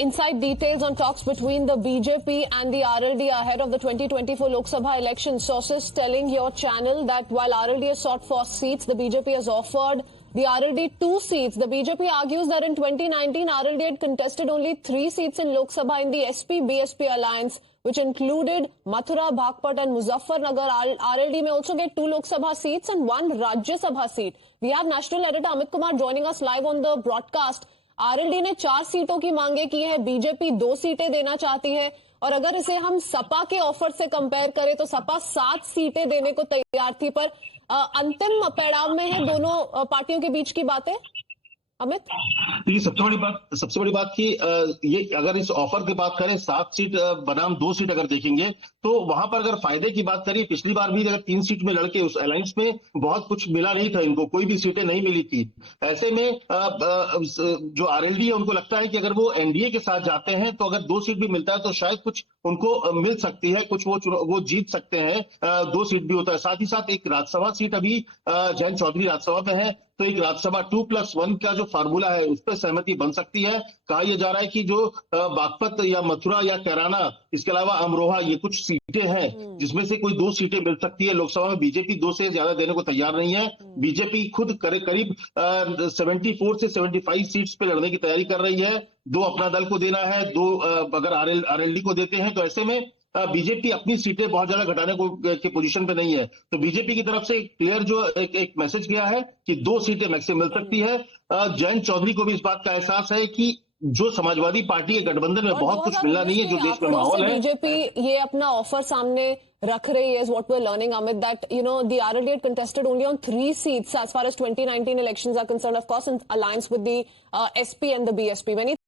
Inside details on talks between the BJP and the RLD ahead of the 2024 Lok Sabha election. Sources telling your channel that while RLD has sought 4 seats, the BJP has offered the RLD 2 seats. The BJP argues that in 2019, RLD had contested only 3 seats in Lok Sabha in the SP-BSP alliance, which included Mathura, Baghpat and Muzaffarnagar. RLD may also get 2 Lok Sabha seats and 1 Rajya Sabha seat. We have National Editor Amit Kumar joining us live on the broadcast. RLD ने 4 सीटों की मांगे की है, BJP 2 सीटें देना चाहती है और अगर इसे हम सपा के ऑफर से कंपेयर करें तो सपा 7 सीटें देने को तैयार थी, पर अंतिम पड़ाव में है दोनों पार्टियों के बीच की बातें। अमित, देखिए सबसे बड़ी बात कि ये अगर इस ऑफर की बात करें 7 सीट बनाम 2 सीट अगर देखेंगे तो वहां पर अगर फायदे की बात करें, पिछली बार भी अगर 3 सीट में लड़के उस अलायंस में बहुत कुछ मिला नहीं था, इनको कोई भी सीटें नहीं मिली थी। ऐसे में जो आरएलडी है उनको लगता है कि अगर वो एनडीए के साथ जाते हैं तो अगर 2 सीट भी मिलता है तो शायद कुछ उनको मिल सकती है, कुछ वो जीत सकते हैं। 2 सीट भी होता है, साथ ही साथ एक राज्यसभा सीट अभी जयंत चौधरी राज्यसभा में है तो एक राज्यसभा 2+1 का जो फार्मूला है उस पर सहमति बन सकती है। कहा यह जा रहा है कि जो बागपत या मथुरा या कैराना, इसके अलावा अमरोहा, ये कुछ सीटें हैं जिसमें से कोई 2 सीटें मिल सकती है। लोकसभा में बीजेपी 2 से ज्यादा देने को तैयार नहीं है। बीजेपी खुद करीब 74 से 75 सीट्स पे लड़ने की तैयारी कर रही है। 2 अपना दल को देना है, 2 अगर आरएलडी को देते हैं तो ऐसे में बीजेपी अपनी सीटें बहुत ज्यादा घटाने को के पोजीशन पे नहीं है। तो बीजेपी की तरफ से क्लियर जो एक मैसेज गया है कि 2 सीटें मैक्सिमम मिल सकती है। जयंत चौधरी को भी इस बात का एहसास है कि जो समाजवादी पार्टी के गठबंधन में बहुत कुछ मिला नहीं है, जो देश में माहौल है। बीजेपी ये अपना ऑफर सामने रख रही है, what we're learning, Amit, that the RLD had contested only on 3 seats as far as 2019 elections are concerned, of course, in alliance with the SP and the BSP.